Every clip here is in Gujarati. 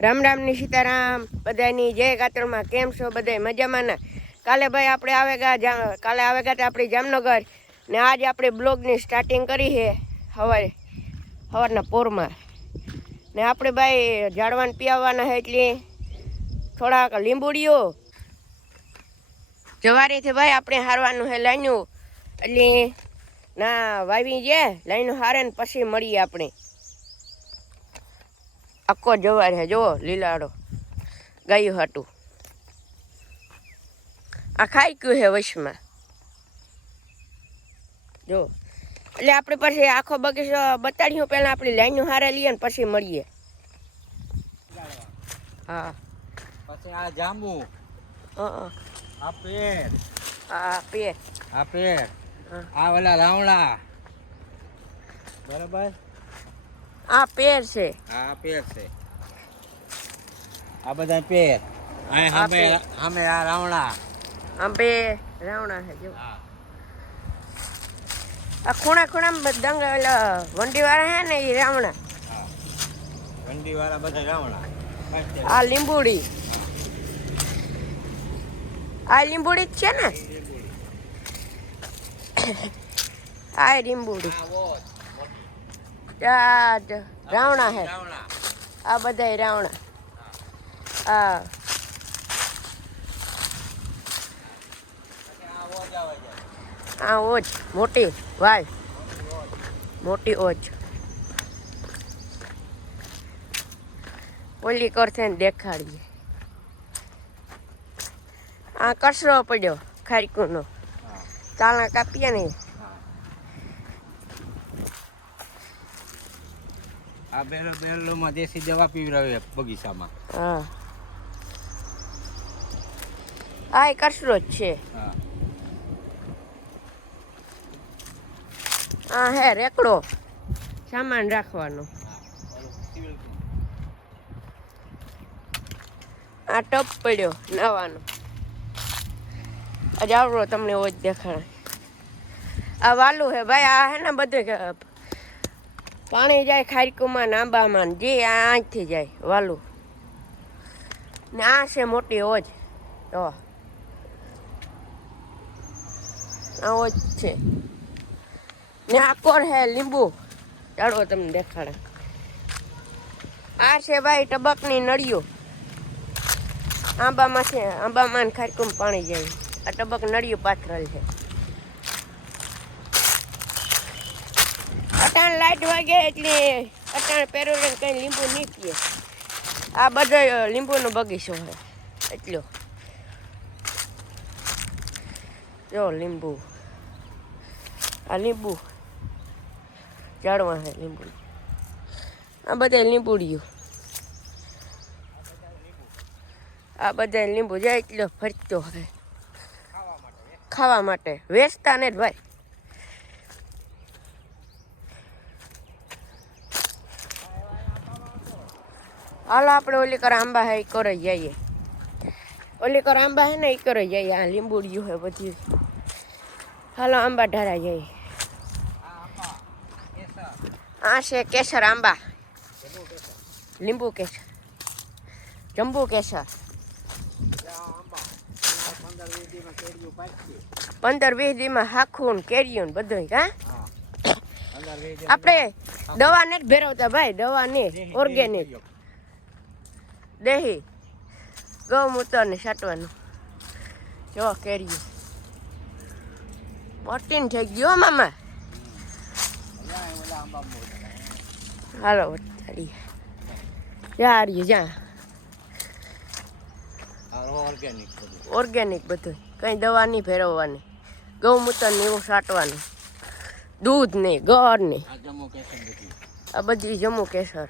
રામ રામની સીતારામ બધાની જય કાતરમાં કેમ છો બધા મજામાં ના કાલે ભાઈ આપણે આવેગા તો આપણી જામનગર ને આજ આપણે બ્લોગની સ્ટાર્ટિંગ કરી છે સવારના પોરમાં ને આપણે ભાઈ ઝાડવાને પીવવાના છે એટલે થોડાક લીંબુડીઓ જવારીથી ભાઈ આપણે હારવાનું છે લાઈનું એટલે ના વાવી છે લાઈનું હારે ને પછી મળીએ આપણે આખો જવાર હે જો લીલાડો ગાયું હાટું આ ખાઈ ગયું હે વશમાં જો એટલે આપણે પછી આખો બગીચો બતાડ્યું પહેલાં આપણી લાઈનું હારે લઈએ ને પછી મળીએ હા પછી આ જાંબુ આ પેર આ ઓલા રાવણા બરાબર આ પેર છે આ પેર છે આ બધા પેર અમે આ રાવણા આંબે રાવણા છે જો આ ખૂણા દંગ ઓલા વંડીવાળા હે ને એ રાવણા વંડીવાળા બધા રાવણા આ લીંબુડી આ લીંબુડી જ છે ને આ લીંબુડી રાવણા હે આ બધા રાવણા આ ઓજ મોટી વાય મોટી ઓજ ઓલી કરશે ને દેખાડીએ આ કચરો પડ્યો ખારીકુનો તાળા કાપીએ ને આ બેરલોમાં દેશી દવા પીવડાવે બગીચામાં હા આ કચરો જ છે આ હે રેકડો સામાન રાખવાનો આ ટપ પડ્યો નાવાનો આજે આવડો તમને ઓજ દેખાડે આ વાલું હે ભાઈ આ હે ને બધું પાણી જાય ખારીકુમાં આંબામાં જે અહીંથી જાય વાલું ને આ છે મોટી ઓજ તો આ ઓજ છે ને આ કોર હે લીંબુ ચાલો તમને દેખાડે આ છે ભાઈ ટબકની નળીઓ આંબામાં છે આંબામાં ને ખારીકુમાં પાણી જાય આ ટબક નળીઓ પાથરેલ છે અટાણ લાઈટ વાગે એટલે અટાણ પેરોલે કઈ લીંબુ નહીં પીએ આ બધો લીંબુનો બગીચો હોય એટલો જો લીંબુ આ લીંબુ ઝાડવા છે લીંબુ આ બધા લીંબુડીયું આ બધા લીંબુ જાય એટલો ફરતો હોય ખાવા માટે વેચતા ને જ ભાઈ હાલો આપણે ઓલી કર આંબા હે એ કરે જઈએ ઓલી કર આંબા હે ને એ કરે જઈએ આ લીંબુડિયું હે બધી હાલો આંબા ઢારા જઈએ આ છે કેસર આંબા લીંબુ કેસર જંબુ કેસર 15-20 દીમાં હાખું ને કેરીયું ને બધું હા આપણે દવા ને જ ભેરવતા ભાઈ દવા ને ઓર્ગેનિક દેહી ગૌમૂત્ર ને છાંટવાનું જો કેરીયું મોટી થઈ ગયો મામા હાલો જ્યાં ઓર્ગેનિક બધું કઈ દવા નહીં ફેરવવાની ગૌમૂત્ર ને એવું છાંટવાનું દૂધ નહીં ગોળ નહીં આ બધી જમ્મુ કેસર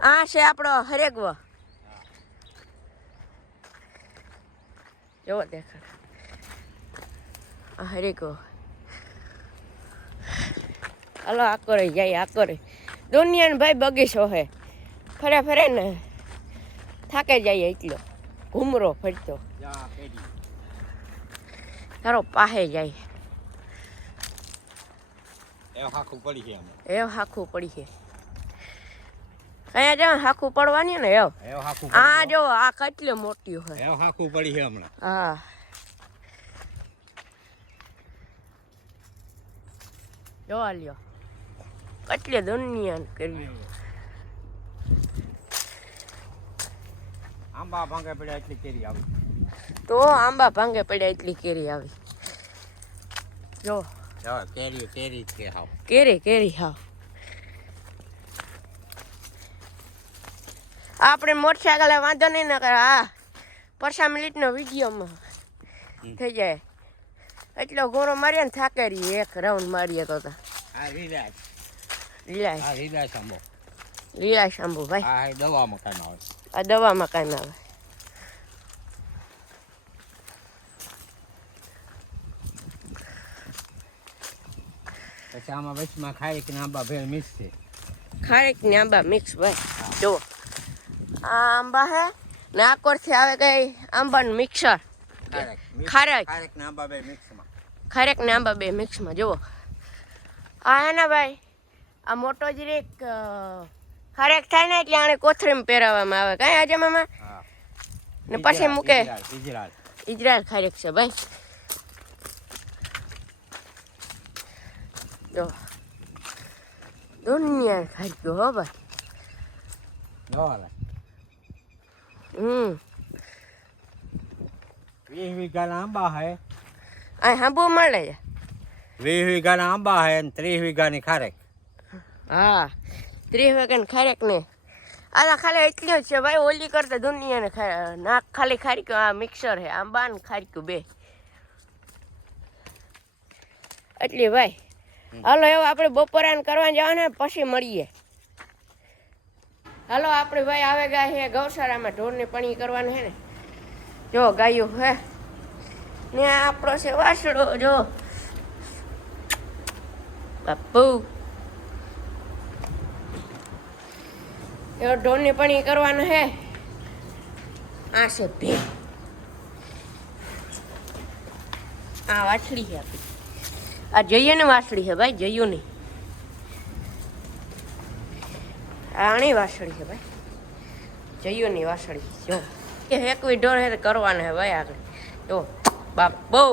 આ છે આપણો હરેકવો જોવો દેખાડ આ હરેકવો હાલો આ કરે જાય આ કરે દુનિયાને ભાઈ બગીચો હે ફરે ને થાકે જાય એટલો ઘૂમરો ફરતો તારો પાસે જાય એવું હાખું પડી છે અમે. એવ હાખું પડી છે. અહીંયા જો હાખું પડવાની ને એવ. એવું હાખું આ જો આ કેટલી મોટી હોય. એવું હાખું પડી છે હમણાં. હા. જોવા લ્યો. કેટલી દુનિયા કરી. આંબા ભાંગે પડ્યા એટલી કેરી આવી. તો આંબા ભાંગે પડ્યા એટલી કેરી આવી. જો કેરી કેરી જ કે હાવ. કેરી હાવ. આપણે મોટરસાયકલ વાંધો નહીં ને કરે. હા 5 મિનિટનો વિડીયોમાં થઈ જાય. એટલો ગોળો મારીએ ને થાકે રહી એક રાઉન્ડ મારીએ તો. આ રીલાજ. લીલા આ રીલાજ આંબો. લીલા શાંભુ ભાઈ. આ દવામાં કામ આવે. આ દવામાં કામ આવે. પછી આમાં વચમાં ખાઈ કે આંબા ભેળ મિક્સ છે. ખારેક ને આંબા મિક્સ ભાઈ. જો આ આંબા હે ને આ કોરથી આવે કઈ આંબાનું મિક્સર. ખારેક ને આંબા બે મિક્સમાં. ખારેક ને આંબા બે મિક્સમાં જુઓ. આ હે ને ભાઈ આ મોટો જીરીક ખારેક થાય ને એટલે આને કોથળીમાં પહેરાવવામાં આવે કાંઈ આજે મામા. ને પછી મૂકે. ઇઝરાયલ ખારેક છે ભાઈ. જો દુનિયા ખાઈ હો ભાઈ. 20 વીઘાના આંબા હે. આ હાંબુ મળે છે. 20 વીઘાના આંબા હે અને 30 વીઘાની ખારેક. હા 30 વીઘાની ખારેક ને આ ખાલી એટલું જ છે ભાઈ. ઓલી કરતા દુનિયાને નાક ખાલી ખારીક્યું. આ મિક્સર હે આંબા ને ખારીક્યું બે એટલી ભાઈ. હાલો એવું આપણે બપોરાન કરવા જવાના પછી મળીએ. હાલો આપણે ભાઈ આવે ગયા છે ગૌશાળામાં ઢોરને પાણી કરવાનું હે ને. જો ગાયું હે ને આપણો છે વાસડો. જો બાપુ એવો ઢોરને પાણી કરવાનું હે. આ છે ભે. આ વાછડી છે આપણી. આ જઈએ ને વાસળી છે ભાઈ. જયું નહીં આણી વાસળી છે ભાઈ. જયું ની વાસળી. જો કે એકવી ઢોર હે કરવાના હે ભાઈ આગળ. જો બાપ બહુ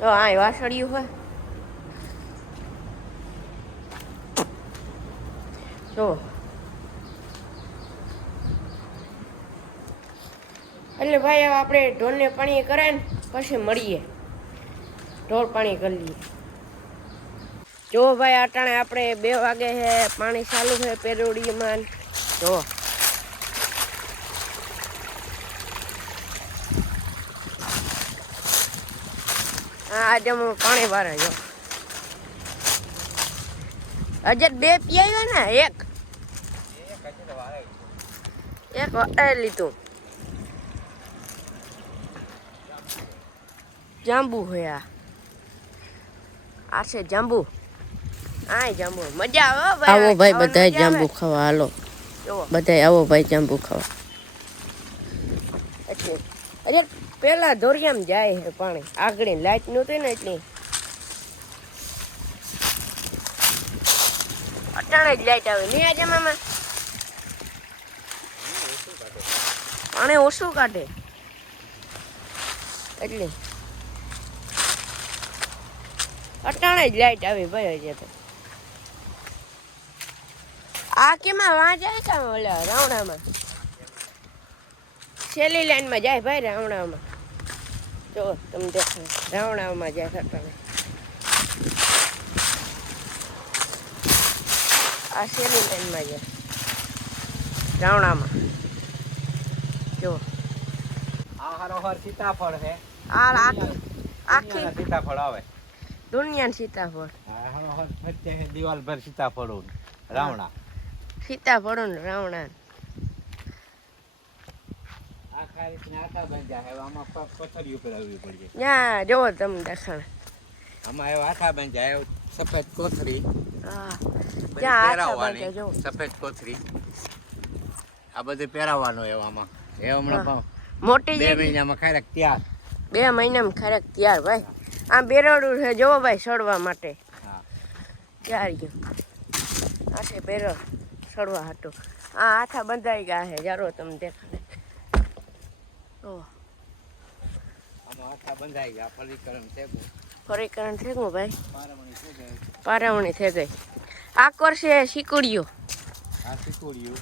જો આ વાસળિયું હોય. જો એટલે ભાઈ હવે આપણે ઢોરને પાણી કરે ને પછી મળીએ. ઢોર પાણી કરી લઈએ. જો ભાઈ અટાણે આપણે 2 વાગે છે. પાણી ચાલુ છે પેરોડીમાં. જો આજે હું પાણી વારે. જો હજે 2 પીઆવ્યો ને. એક વારે લીધું. જાંબુ હોય આ છે જાંબુ. આ જાંબુ મજા આવે ભાઈ. આવો ભાઈ બધાય જાંબુ ખાવા. હાલો બધાય આવો ભાઈ જાંબુ ખાવા. એટલે અરે પેલા દોરિયામાં જાય છે પાણી. આગળ લાઈટ નહોતી ને એટલે અટાણે જ લાઈટ આવે નહીં. આજે મામા પાણી ઓછું કાઢે એટલે અટાણે જ લાઈટ આવી ભાઈ. હજી તો આ કેમાં વાં જાય કામ ઓલા રાવણામાં. છેલ્લી લાઈનમાં જાય ભાઈ રાવણામાં. જો તમે દેખો રાવણામાં જાય અટાણે. આ છેલ્લી લાઈનમાં જાય રાવણામાં. જો આ હરોહર સીતાફળ છે. આ આખી સીતાફળ આવે. દુનિયાનું સીતાફળ. આ હરોહર ફરતે છે દિવાલ ભર સીતાફળ રાવણા. સીતાફળ ને રાવણા. આખા રીતના આટા બની જાય. હવે આમાં પથ્થરિયું કરાવવી પડશે. ના જોવો તમે દેખાણ. આમાં એવા આટા બની જાય. સફેદ કોથળી. હા બધી ત્યાં પહેરાવવાની. જો સફેદ કોથળી આ બધું પહેરાવવાનું એવામાં. એ હમણાં મોટી 2 મહિનામાં ખારેક તૈયાર. 2 મહિનામાં ખરેક તૈયાર ભાઈ. આ બેરડું છે જોવો ભાઈ સડવા માટે હા ક્યાં ગયું આ છે બેરડ સડવા હતું આ આઠા બંધાઈ ગયા છે જારો તમને દેખાડે ઓહ આમાં આખા બંધાઈ ગયા ફલીકરણ થેગું ફરીકરણ થઈ ગયું ભાઈ પારમણી થઈ ગઈ પારાવણી થઈ ગઈ આકર છે શીકડીઓ આ શીખોડ્યું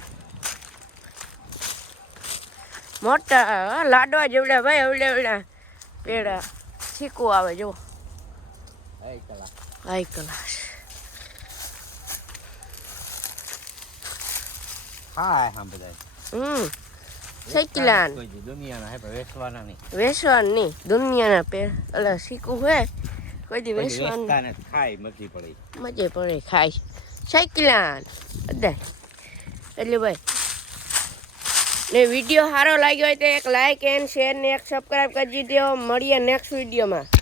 મોટા લાડવા જેવડા ભાઈ એવડા પેડા શીકું આવે જો એ કલા હાઈ ક્લાસ હા હા બધાય સાયકલાન કોઈ દી દુનિયાના હે પણ વેચવાના નહીં વેસવાન નહીં દુનિયાના પેર એટલે શીકું હોય કોઈ દી કોઈ દી વેસવાન વેચતા ને ખાય મજી પડી મજે પડે ખાય સાયકલાન બધા એટલે ભાઈ ને વિડીયો સારો લાગ્યો હોય તો એક લાઈક એન્ડ શેર ને એક સબસ્ક્રાઈબ કરી દો મળીએ નેક્સ્ટ વિડીયોમાં